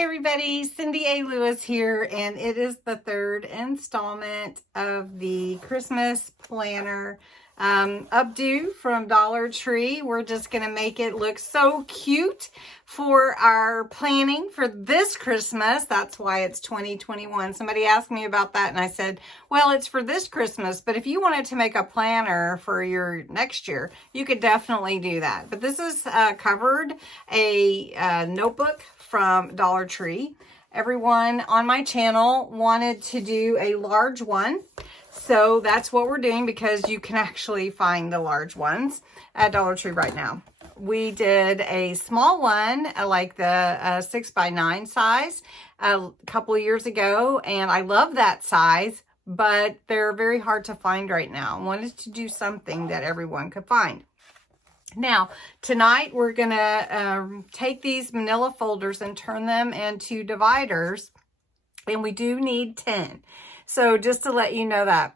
Hi everybody, Cindy A. Lewis here, and it is the third installment of the Christmas planner updo from Dollar Tree. We're just going to make it look so cute for our planning for this Christmas. That's why it's 2021. Somebody asked me about that and I said, well, it's for this Christmas, but if you wanted to make a planner for your next year, you could definitely do that. But this is covered a notebook from Dollar Tree. Everyone on my channel wanted to do a large one. So that's what we're doing because you can actually find the large ones at Dollar Tree right now. We did a small one, like the 6x9 size, a couple of years ago, and I love that size, but they're very hard to find right now. I wanted to do something that everyone could find. Now, tonight we're going to take these manila folders and turn them into dividers, and we do need 10. So just to let you know that.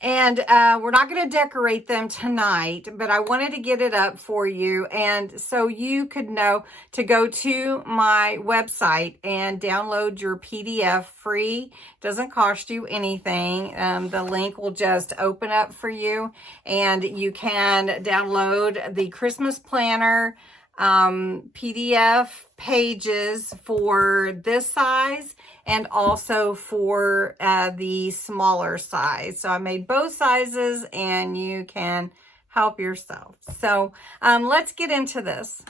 And we're not going to decorate them tonight, but I wanted to get it up for you. And so you could know to go to my website and download your PDF free. Doesn't cost you anything. The link will just open up for you. And you can download the Christmas planner PDF pages for this size and also for the smaller size. So I made both sizes and you can help yourself. So let's get into this.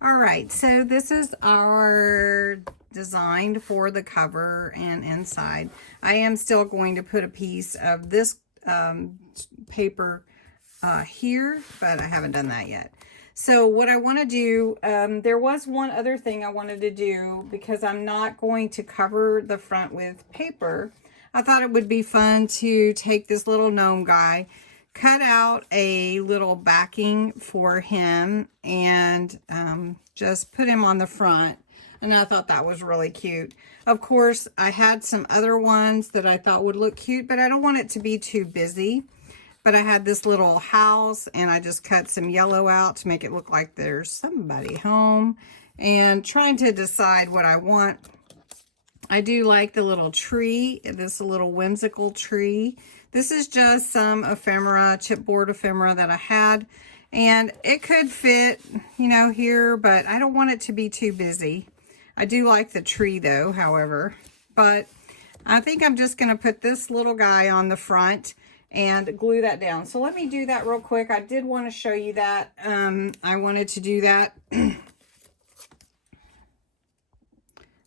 All right, so this is our design for the cover and inside. I am still going to put a piece of this paper here, but I haven't done that yet. So what I want to do, there was one other thing I wanted to do because I'm not going to cover the front with paper. I thought it would be fun to take this little gnome guy, cut out a little backing for him, and just put him on the front. And I thought that was really cute. Of course, I had some other ones that I thought would look cute, but I don't want it to be too busy. But I had this little house and I just cut some yellow out to make it look like there's somebody home, and trying to decide what I want. I do like the little tree, this little whimsical tree. This is just some ephemera, chipboard ephemera that I had, and it could fit, you know, here, but I don't want it to be too busy. I do like the tree though, however, but I think I'm just going to put this little guy on the front and glue that down. So let me do that real quick. I did want to show you that. I wanted to do that.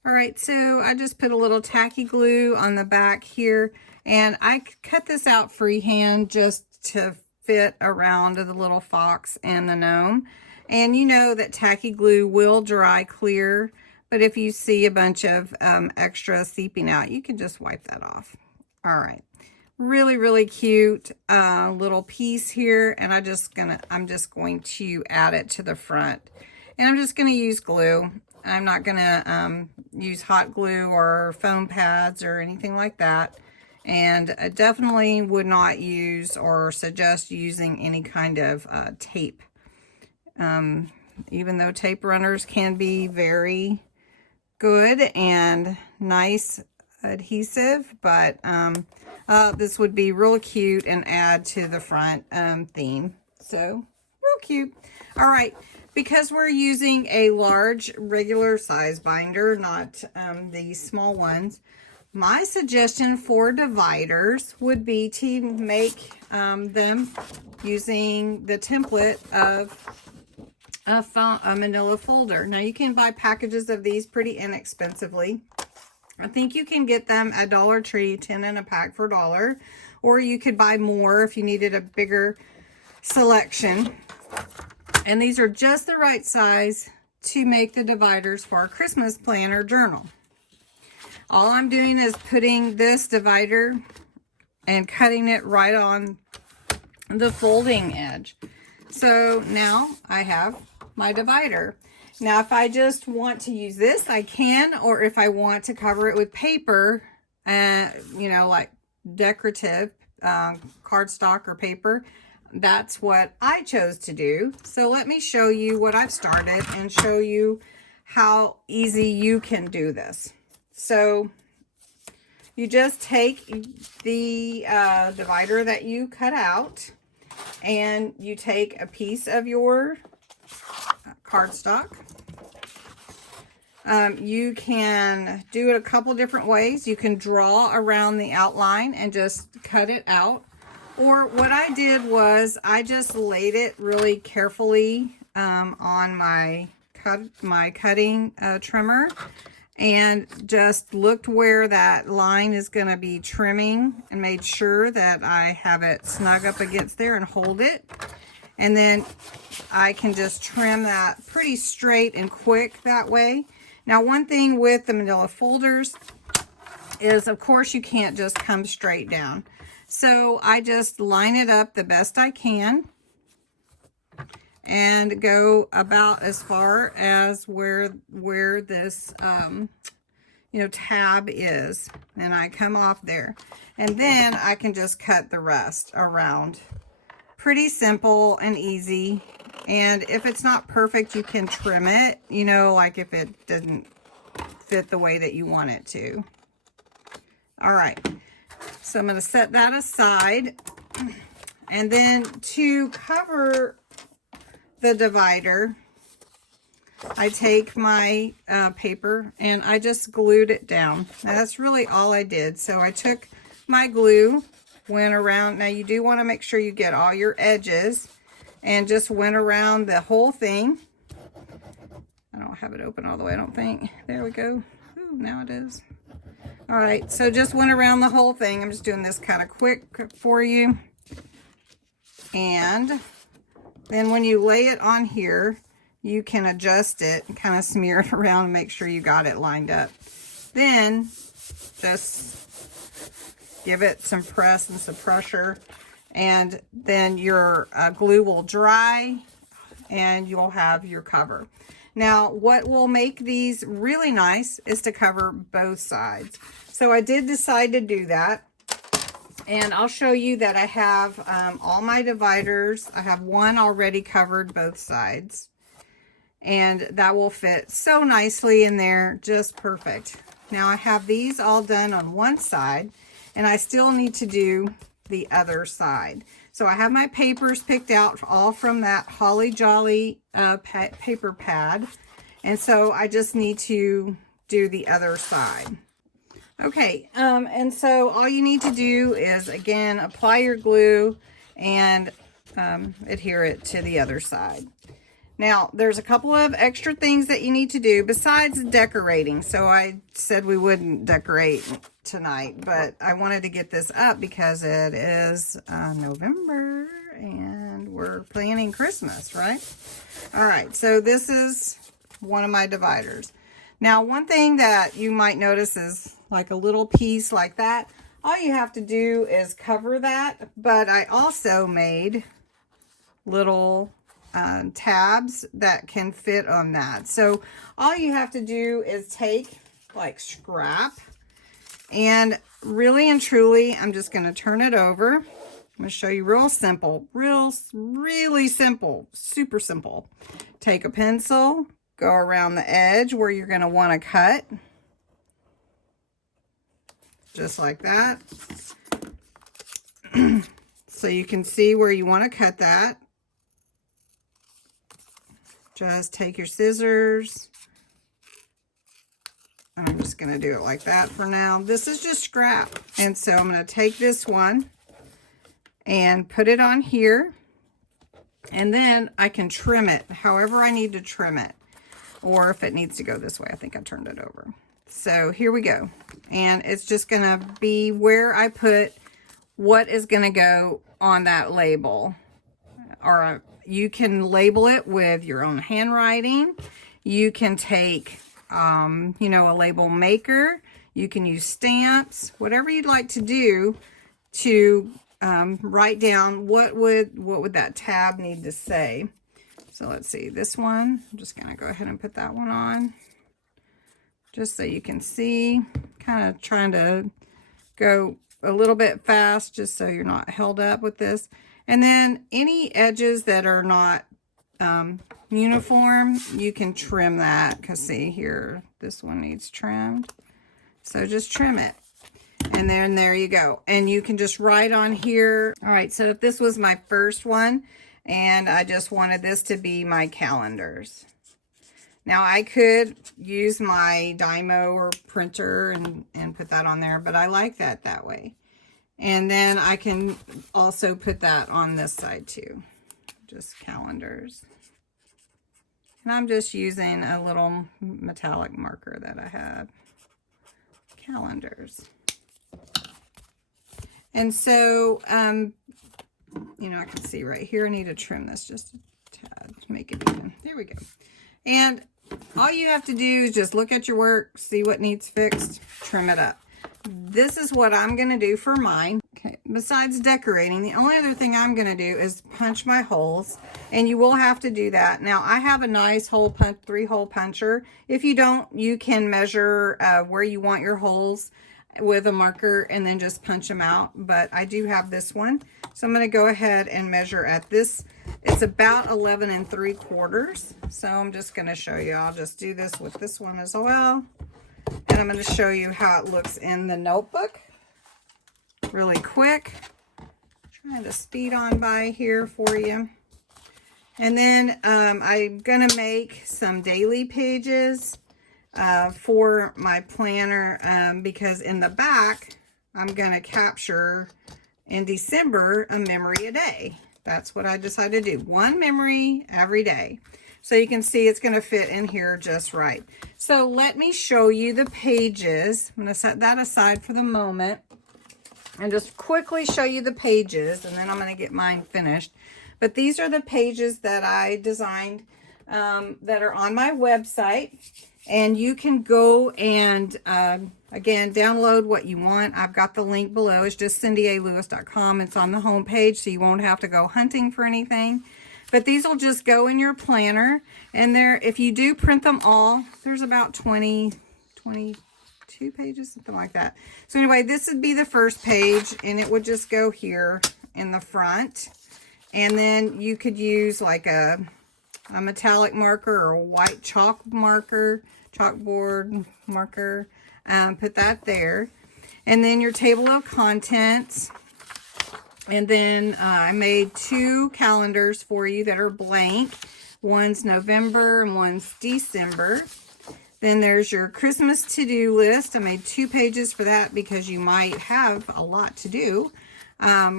All right, so I just put a little tacky glue on the back here, and I cut this out freehand just to fit around the little fox and the gnome. And you know that tacky glue will dry clear, but if you see a bunch of extra seeping out, you can just wipe that off. All right. Really, really cute little piece here, and I'm just going to add it to the front. And I'm just going to use glue. I'm not going to use hot glue or foam pads or anything like that. And I definitely would not use or suggest using any kind of tape. Even though tape runners can be very good and nice adhesive, but this would be real cute and add to the front theme. So real cute. All right, because we're using a large regular size binder, not these small ones, my suggestion for dividers would be to make them using the template of a manila folder. Now you can buy packages of these pretty inexpensively. I think you can get them at Dollar Tree, 10 in a pack for $1, or you could buy more if you needed a bigger selection. And these are just the right size to make the dividers for our Christmas planner journal. All I'm doing is putting this divider and cutting it right on the folding edge. So now I have my divider. Now, if I just want to use this, I can, or if I want to cover it with paper, you know, like decorative cardstock or paper, that's what I chose to do. So let me show you what I've started and show you how easy you can do this. So you just take the divider that you cut out, and you take a piece of your cardstock. You can do it a couple different ways. You can draw around the outline and just cut it out. Or what I did was I just laid it really carefully on my cutting trimmer, and just looked where that line is going to be trimming, and made sure that I have it snug up against there and hold it. And then I can just trim that pretty straight and quick that way. Now, one thing with the manila folders is, of course, you can't just come straight down. So I just line it up the best I can and go about as far as where this tab is, and I come off there, and then I can just cut the rest around. Pretty simple and easy. And if it's not perfect, you can trim it, like if it didn't fit the way that you want it to. All right, so I'm going to set that aside, and then to cover the divider, I take my paper and I just glued it down. Now, that's really all I did. So I took my glue, went around. Now, you do want to make sure you get all your edges, and just went around the whole thing. I don't have it open all the way, I don't think. There we go. Ooh, now it is. All right, so just went around the whole thing. I'm just doing this kind of quick for you. And then when you lay it on here, you can adjust it and kind of smear it around and make sure you got it lined up. Then just give it some press and some pressure, and then your glue will dry and you'll have your cover. Now, what will make these really nice is to cover both sides. So I did decide to do that. And I'll show you that I have all my dividers. I have one already covered both sides. And that will fit so nicely in there, just perfect. Now I have these all done on one side, and I still need to do the other side. So I have my papers picked out all from that Holly Jolly paper pad. And so I just need to do the other side. Okay, and so all you need to do is, again, apply your glue and adhere it to the other side. Now, there's a couple of extra things that you need to do besides decorating. So I said we wouldn't decorate tonight, but I wanted to get this up because it is November and we're planning Christmas, right? All right, so this is one of my dividers. Now, one thing that you might notice is like a little piece like that. All you have to do is cover that, but I also made little tabs that can fit on that. So all you have to do is take like scrap, and really and truly, I'm just going to turn it over. I'm going to show you real simple, really simple, super simple. Take a pencil, go around the edge where you're going to want to cut, just like that. So you can see where you want to cut that. Just take your scissors. I'm just going to do it like that for now. This is just scrap. And so I'm going to take this one and put it on here. And then I can trim it however I need to trim it. Or if it needs to go this way, I think I turned it over. So here we go. And it's just going to be where I put what is going to go on that label. Or you can label it with your own handwriting. You can take, a label maker. You can use stamps, whatever you'd like to do to write down what would that tab need to say. So let's see, this one, I'm just going to go ahead and put that one on just so you can see, kind of trying to go a little bit fast just so you're not held up with this. And then any edges that are not uniform, you can trim that, because see here, this one needs trimmed. So just trim it. And then there you go. And you can just write on here. All right, so if this was my first one, and I just wanted this to be my calendars. Now I could use my Dymo or printer and put that on there, but I like that way. And then I can also put that on this side too. Just calendars. And I'm just using a little metallic marker that I have. Calendars. And so, you know, I can see right here, I need to trim this just a tad to make it even. There we go. And all you have to do is just look at your work, see what needs fixed, trim it up. This is what I'm going to do for mine. Okay, besides decorating, the only other thing I'm going to do is punch my holes, and you will have to do that. Now, I have a nice hole punch, 3-hole puncher. If you don't, you can measure where you want your holes with a marker and then just punch them out. But I do have this one, so I'm going to go ahead and measure at this. It's about 11 3/4. So I'm just going to show you. I'll just do this with this one as well. And I'm going to show you how it looks in the notebook really quick. Trying to speed on by here for you. And then I'm going to make some daily pages for my planner because in the back, I'm going to capture in December a memory a day. That's what I decided to do. 1 memory every day. So you can see it's going to fit in here just right. So let me show you the pages. I'm going to set that aside for the moment and just quickly show you the pages, and then I'm going to get mine finished. But these are the pages that I designed that are on my website. And you can go and, again, download what you want. I've got the link below. It's just cindyaLewis.com. It's on the home page, so you won't have to go hunting for anything. But these will just go in your planner. And there, if you do print them all, there's about 22 pages, something like that. So anyway, this would be the first page, and it would just go here in the front. And then you could use like a metallic marker or a white chalkboard marker. Put that there. And then your table of contents. And then I made 2 calendars for you that are blank. One's November and one's December. Then there's your Christmas to-do list. I made 2 pages for that because you might have a lot to do.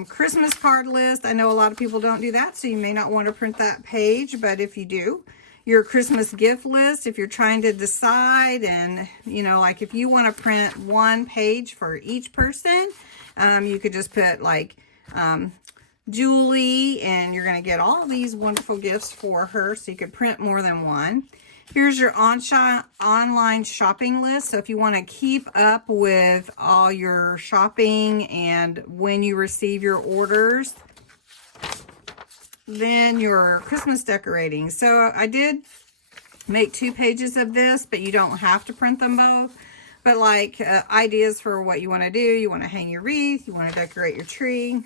Christmas card list. I know a lot of people don't do that, so you may not want to print that page, but if you do, your Christmas gift list, if you're trying to decide, and you know, like if you want to print 1 page for each person, you could just put like Julie, and you're going to get all these wonderful gifts for her, so you could print more than 1. Here's your online shopping list. So if you want to keep up with all your shopping and when you receive your orders. Then your Christmas decorating. So I did make 2 pages of this, but you don't have to print them both. But like ideas for what you want to do. You want to hang your wreath. You want to decorate your tree.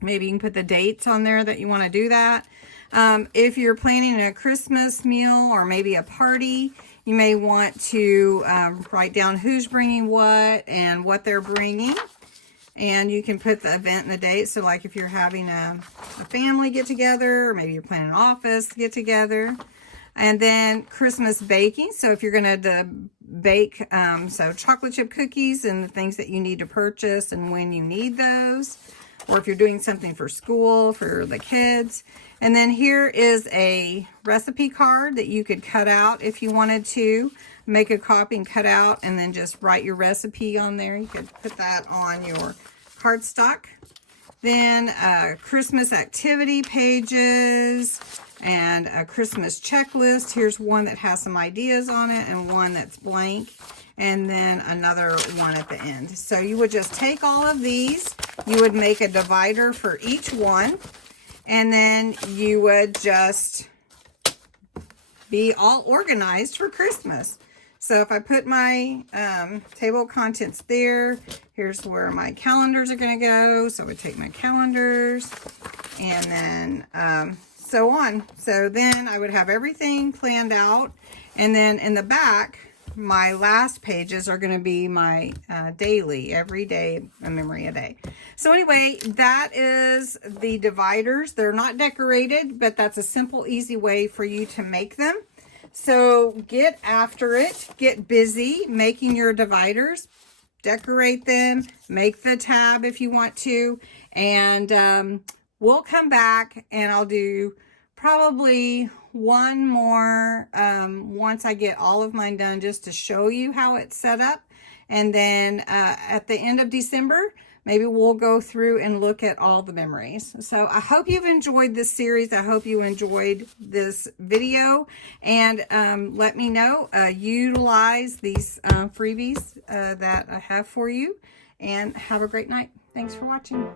Maybe you can put the dates on there that you want to do that. If you're planning a Christmas meal or maybe a party, you may want to write down who's bringing what and what they're bringing. And you can put the event and the date. So like if you're having a family get together, or maybe you're planning an office get together. And then Christmas baking. So if you're going to bake so chocolate chip cookies and the things that you need to purchase and when you need those. Or if you're doing something for school, for the kids. And then here is a recipe card that you could cut out if you wanted to. Make a copy and cut out and then just write your recipe on there. You could put that on your cardstock. Then Christmas activity pages and a Christmas checklist. Here's one that has some ideas on it and one that's blank. And then another one at the end. So you would just take all of these. You would make a divider for each one. And then you would just be all organized for Christmas. So if I put my table of contents there, here's where my calendars are going to go. So we take my calendars and then so on. So then I would have everything planned out. And then in the back, my last pages are going to be my daily, every day, a memory a day. So anyway, that is the dividers. They're not decorated, but that's a simple, easy way for you to make them. So get after it, get busy making your dividers, decorate them, make the tab if you want to, and we'll come back and I'll do probably one more once I get all of mine done, just to show you how it's set up. And then at the end of December, maybe we'll go through and look at all the memories. So I hope you've enjoyed this series. I hope you enjoyed this video. And let me know, utilize these freebies that I have for you. And have a great night. Thanks for watching.